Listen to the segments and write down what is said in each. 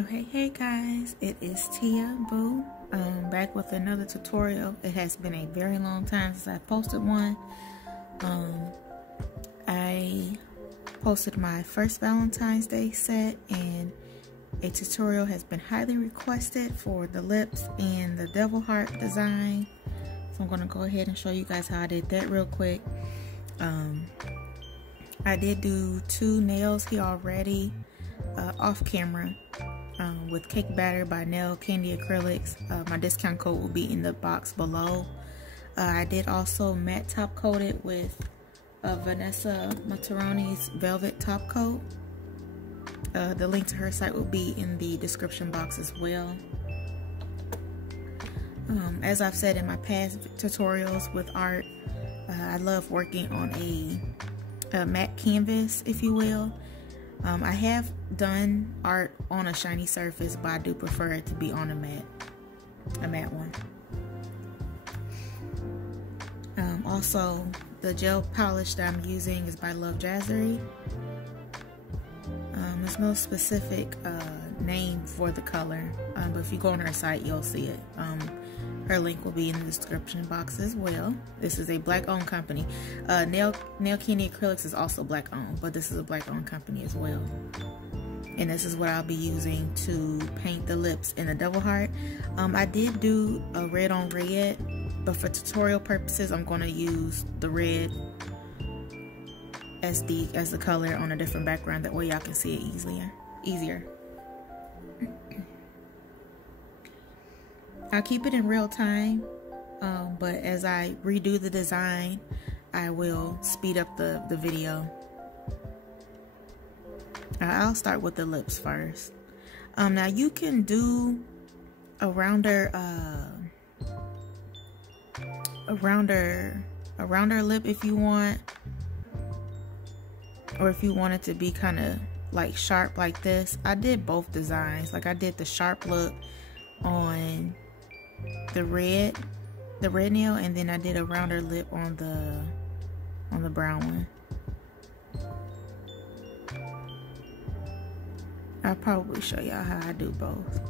Okay, hey guys, it is Tia Boo, back with another tutorial. It has been a very long time since I posted one. I posted my first Valentine's Day set, and a tutorial has been highly requested for the lips and the devil heart design. So I'm going to go ahead and show you guys how I did that real quick. I did do 2 nails here already off camera. With Cake Batter by Nail Candy Acrylics. My discount code will be in the box below. I did also matte top coat it with Vanessa Mataroni's Velvet Top Coat. The link to her site will be in the description box as well. As I've said in my past tutorials with art, I love working on a matte canvas, if you will. I have done art on a shiny surface, but I do prefer it to be on a matte one. Also, the gel polish that I'm using is by Love Jazzery. There's no specific name for the color, but if you go on her site, you'll see it. Her link will be in the description box as well. This is a black-owned company. Nail Candy Acrylics is also black-owned, but this is a black-owned company as well. And this is what I'll be using to paint the lips in the devil heart. I did do a red on red, but for tutorial purposes, I'm going to use the red as the color on a different background. That way y'all can see it easier. I'll keep it in real time, but as I redo the design, I will speed up the video. I'll start with the lips first. Now you can do a rounder lip if you want, or if you want it to be kind of like sharp like this. I did both designs. Like I did the sharp look on the red nail, and then I did a rounder lip on the brown one. I'll probably show y'all how I do both.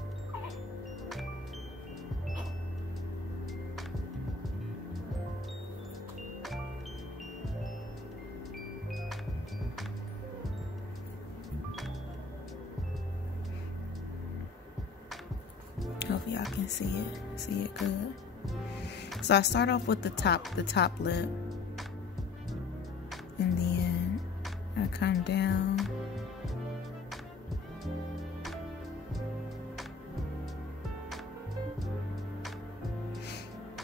Hopefully y'all can see it good. So I start off with the top lip, and then I come down.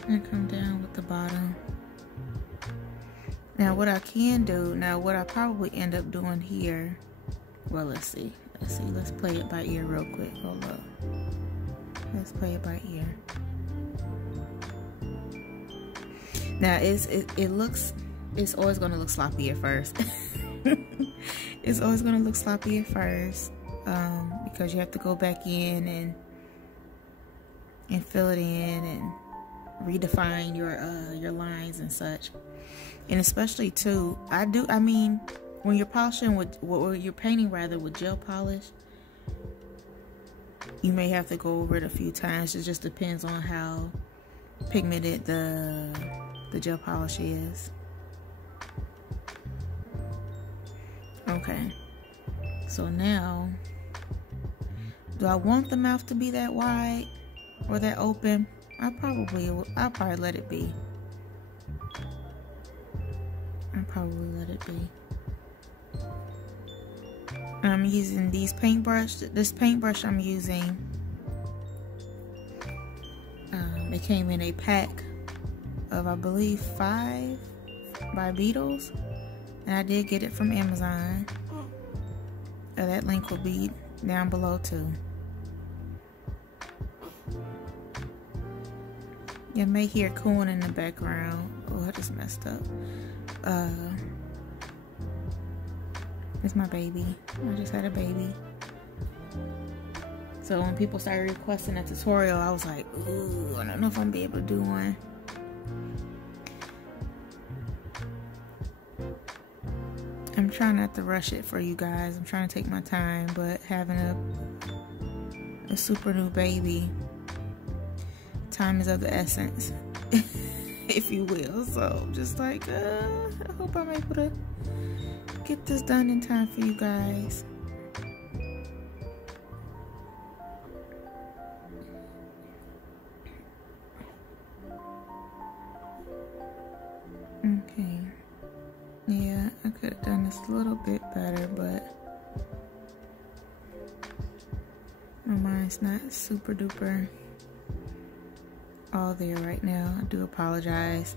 I come down with the bottom. Now what I can do, what I probably end up doing here, well, let's see, let's play it by ear real quick. Hold up. Let's play it by ear. Now it's always gonna look sloppy at first. It's always gonna look sloppy at first, because you have to go back in and fill it in and redefine your lines and such. And especially too, I mean when you're polishing or you're painting rather with gel polish, you may have to go over it a few times. It just depends on how pigmented the gel polish is. Okay, so now, do I want the mouth to be that wide or that open? I'll probably let it be. I'm using this paintbrush I'm using. It came in a pack of, I believe, 5 by Beetles, and I did get it from Amazon. That link will be down below too. You may hear cooing in the background. Oh, I just messed up. It's my baby. I just had a baby. So when people started requesting a tutorial, I was like, ooh, I don't know if I'm gonna be able to do one. I'm trying not to rush it for you guys. I'm trying to take my time, but having a super new baby. Time is of the essence, if you will. So just like, I hope I'm able to get this done in time for you guys. Okay. Yeah, I could have done this a little bit better, but my mind's not super duper all there right now. I do apologize.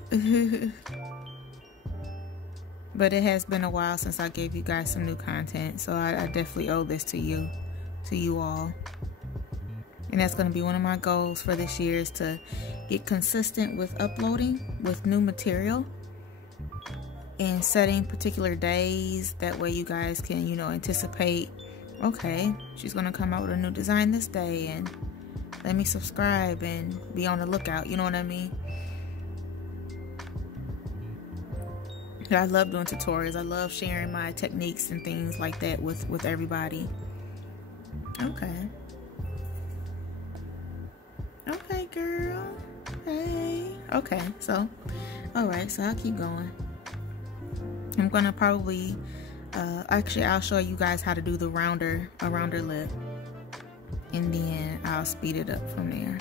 But it has been a while since I gave you guys some new content, so I definitely owe this to you all. And that's going to be one of my goals for this year, is to get consistent with uploading with new material and setting particular days. That way you guys can, you know, anticipate, okay, she's going to come out with a new design this day, and let me subscribe and be on the lookout. You know what I mean? I love doing tutorials. I love sharing my techniques and things like that with everybody. Okay. Okay, girl. Hey. Okay, so, alright, so I'll keep going. I'm gonna probably, actually, I'll show you guys how to do a rounder lip. And then I'll speed it up from there.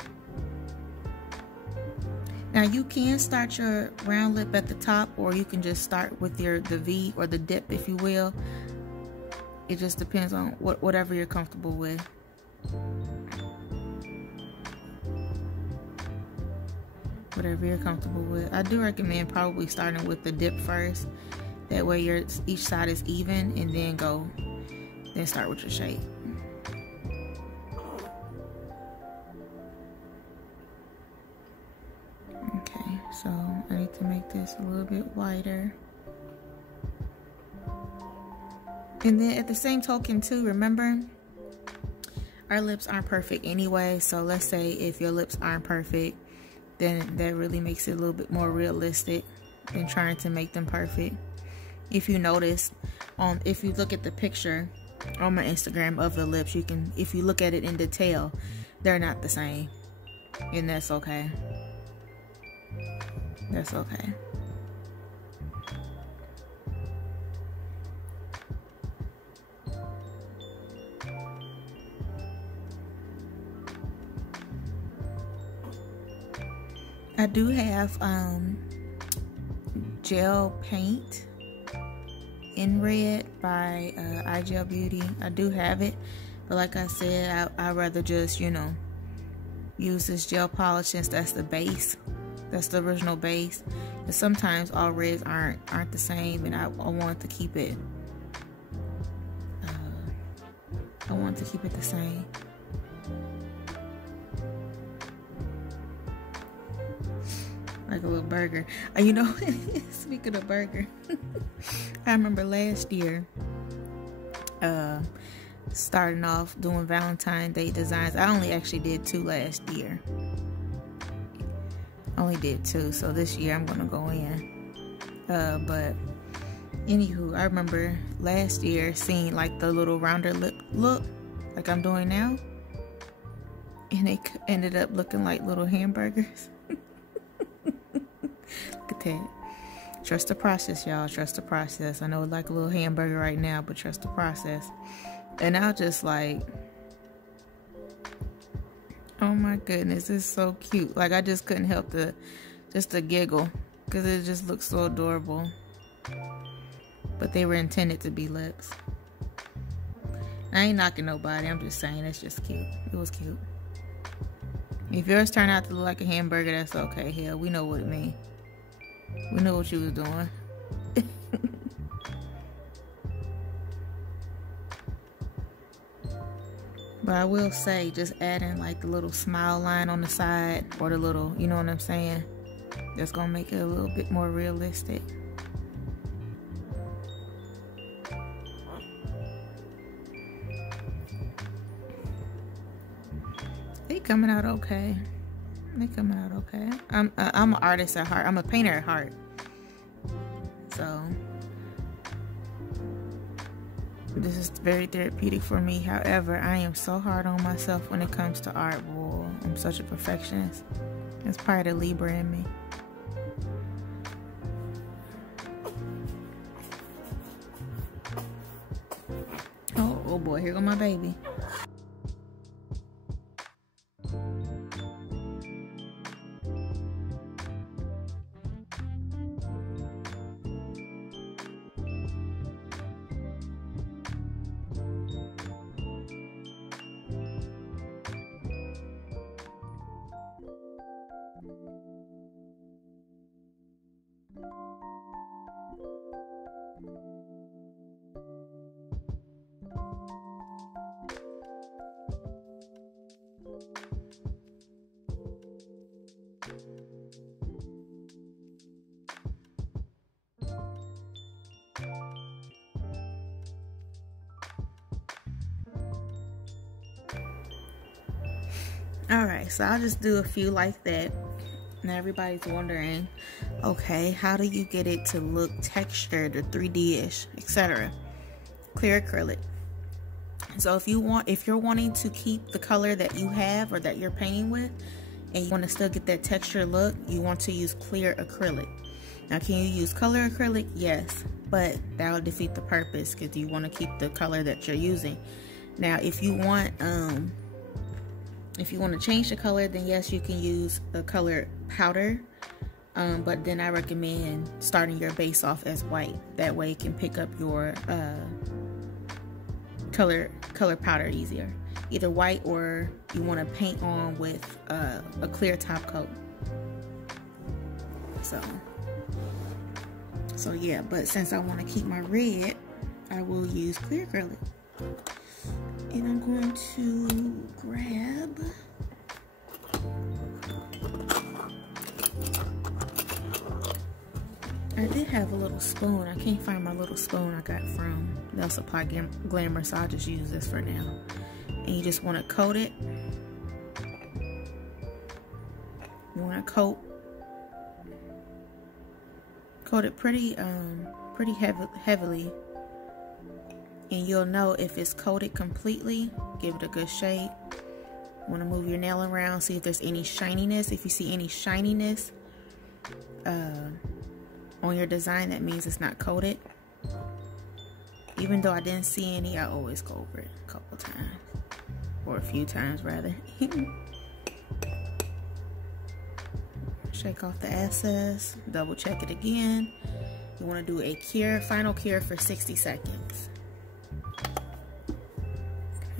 Now you can start your round lip at the top, or you can just start with the V or the dip, if you will. It just depends on whatever you're comfortable with. Whatever you're comfortable with. I do recommend probably starting with the dip first. That way each side is even, and then start with your shape. Okay, so I need to make this a little bit wider. And then at the same token too, remember, our lips aren't perfect anyway. So let's say if your lips aren't perfect, then that really makes it a little bit more realistic than trying to make them perfect. If you notice, if you look at the picture on my Instagram of the lips, you can, if you look at it in detail, they're not the same, and that's okay. That's okay. I do have gel paint in red by iGel Beauty. I do have it, but like I said, I'd rather just, you know, use this gel polish since that's the base. That's the original base. And sometimes all reds aren't the same, and I want to keep it. I want to keep it the same. Like a little burger. You know, speaking of burger, I remember last year, starting off doing Valentine's Day designs. I only actually did 2 last year. Only did 2, so this year I'm gonna go in. But anywho, I remember last year seeing like the little rounder lip look, like I'm doing now, and they ended up looking like little hamburgers. Look at that. Trust the process, y'all. Trust the process. I know it's like a little hamburger right now, but trust the process. And I was just like, oh my goodness, it's so cute. Like, I just couldn't help to giggle, because it just looks so adorable. But they were intended to be lips. I ain't knocking nobody. I'm just saying it's just cute. It was cute. If yours turned out to look like a hamburger, that's okay. Hell, we know what it means. We know what you was doing. But I will say, just adding like the little smile line on the side, or the little, you know what I'm saying? That's gonna make it a little bit more realistic. They coming out okay. They coming out okay. I'm an artist at heart. I'm a painter at heart. So This is very therapeutic for me. However, I am so hard on myself when it comes to art. Boy, I'm such a perfectionist. It's part of the Libra in me. Oh boy, here go my baby. Alright, so I'll just do a few like that. Now everybody's wondering, okay, how do you get it to look textured or 3D-ish, etc.? Clear acrylic. So if you're wanting to keep the color that you have or that you're painting with, and you want to still get that texture look, you want to use clear acrylic. Now, can you use color acrylic? Yes, but that will defeat the purpose because you want to keep the color that you're using. Now, if you want to change the color, then yes, you can use a color powder. But then I recommend starting your base off as white. That way it can pick up your color powder easier. Either white, or you want to paint on with a clear top coat. So yeah, but since I want to keep my red, I will use clear acrylic. And I'm going to grab I did have a little spoon. I can't find my little spoon I got from Nail Supply Glamour, so I'll just use this for now. And you just want to coat it. You want to coat it pretty heavily, and you'll know if it's coated completely. Give it a good shake. You want to move your nail around, see if there's any shininess. If you see any shininess on your design, that means it's not coated. Even though I didn't see any, I always go over it a couple times, or a few times rather. Shake off the excess, double check it again. You want to do a cure, final cure for 60 seconds.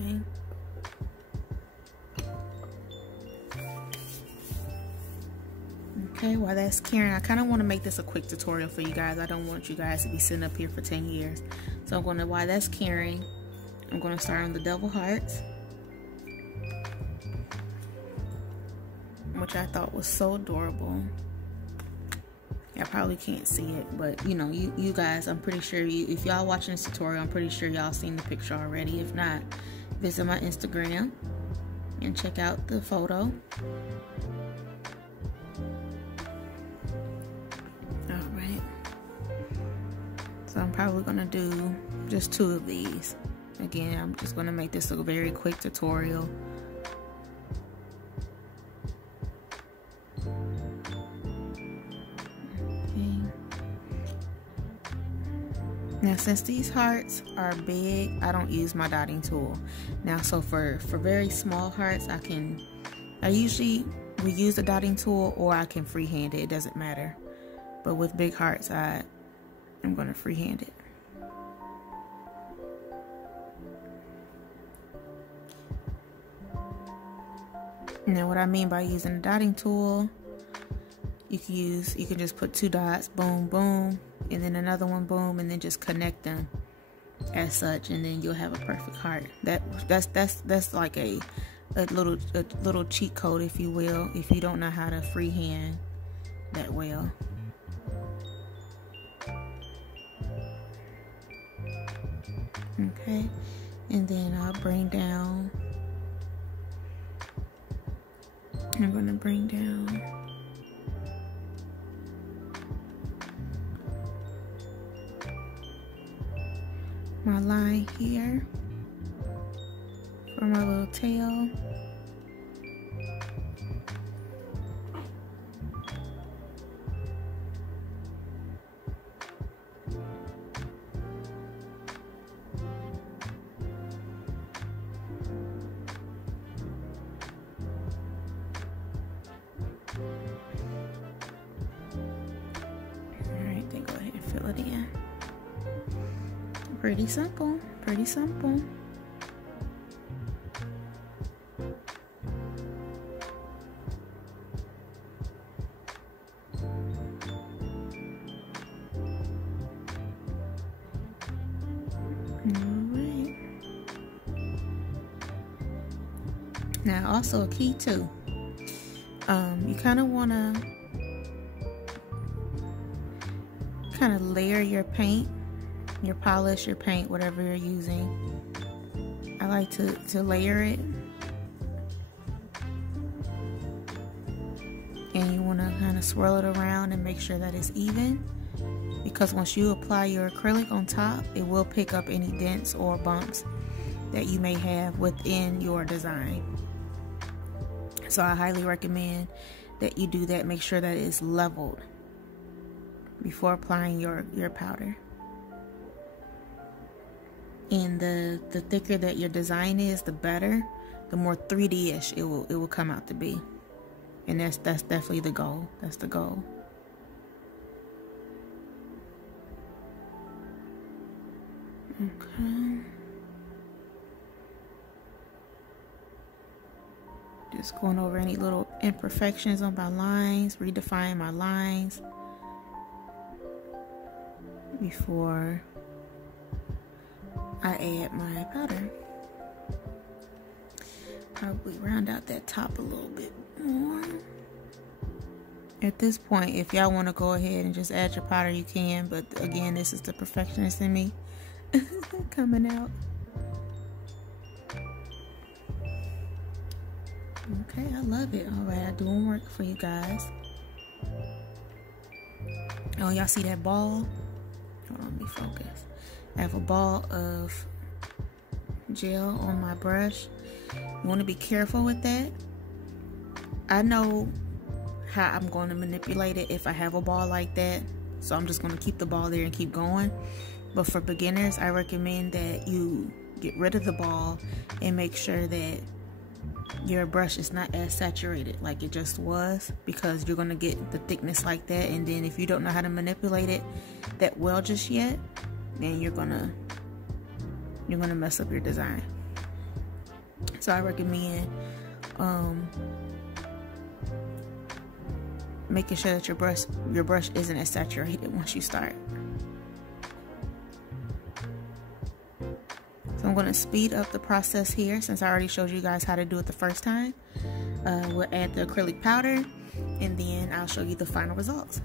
Okay. Okay, while that's curing, I kind of want to make this a quick tutorial for you guys. I don't want you guys to be sitting up here for 10 years. So I'm going to, while that's curing, I'm going to start on the double hearts, which I thought was so adorable. I probably can't see it, but you know, you guys, I'm pretty sure if y'all watching this tutorial, I'm pretty sure y'all seen the picture already. If not, visit my Instagram and check out the photo. Alright, so I'm probably gonna do just 2 of these. Again, I'm just gonna make this a very quick tutorial. Now, since these hearts are big, I don't use my dotting tool. Now, so for very small hearts, I usually will use the dotting tool, or I can freehand it. It doesn't matter. But with big hearts, I'm going to freehand it. Now, what I mean by using the dotting tool, you can just put 2 dots, boom, boom, and then another one, boom, and then just connect them as such, and then you'll have a perfect heart. That's like a little cheat code, if you will, if you don't know how to freehand that well. Okay, and then I'll bring down. I'm gonna bring down my my line here for my little tail. Alright, then go ahead and fill it in. Pretty simple, pretty simple. Alright. Now also a key too. You kind of want to kind of layer your paint, your polish, your paint, whatever you're using. I like to layer it, and you want to kind of swirl it around and make sure that it's even, because once you apply your acrylic on top, it will pick up any dents or bumps that you may have within your design. So I highly recommend that you do that. Make sure that it's leveled before applying your powder. And the thicker that your design is, the better, the more 3D-ish it will come out to be. And that's definitely the goal. That's the goal. Okay. Just going over any little imperfections on my lines, redefine my lines before I add my powder. Probably round out that top a little bit more. At this point, if y'all want to go ahead and just add your powder, you can. But again, this is the perfectionist in me coming out. Okay, I love it. All right, I'm doing work for you guys. Oh, y'all see that ball? Hold on, let me focus. I have a ball of gel on my brush. You want to be careful with that. I know how I'm going to manipulate it if I have a ball like that, so I'm just going to keep the ball there and keep going. But for beginners, I recommend that you get rid of the ball and make sure that your brush is not as saturated like it just was, because you're going to get the thickness like that, and then if you don't know how to manipulate it that well just yet, then you're gonna mess up your design. So I recommend making sure that your brush isn't as saturated once you start. So I'm going to speed up the process here, since I already showed you guys how to do it the first time. We'll add the acrylic powder, and then I'll show you the final results.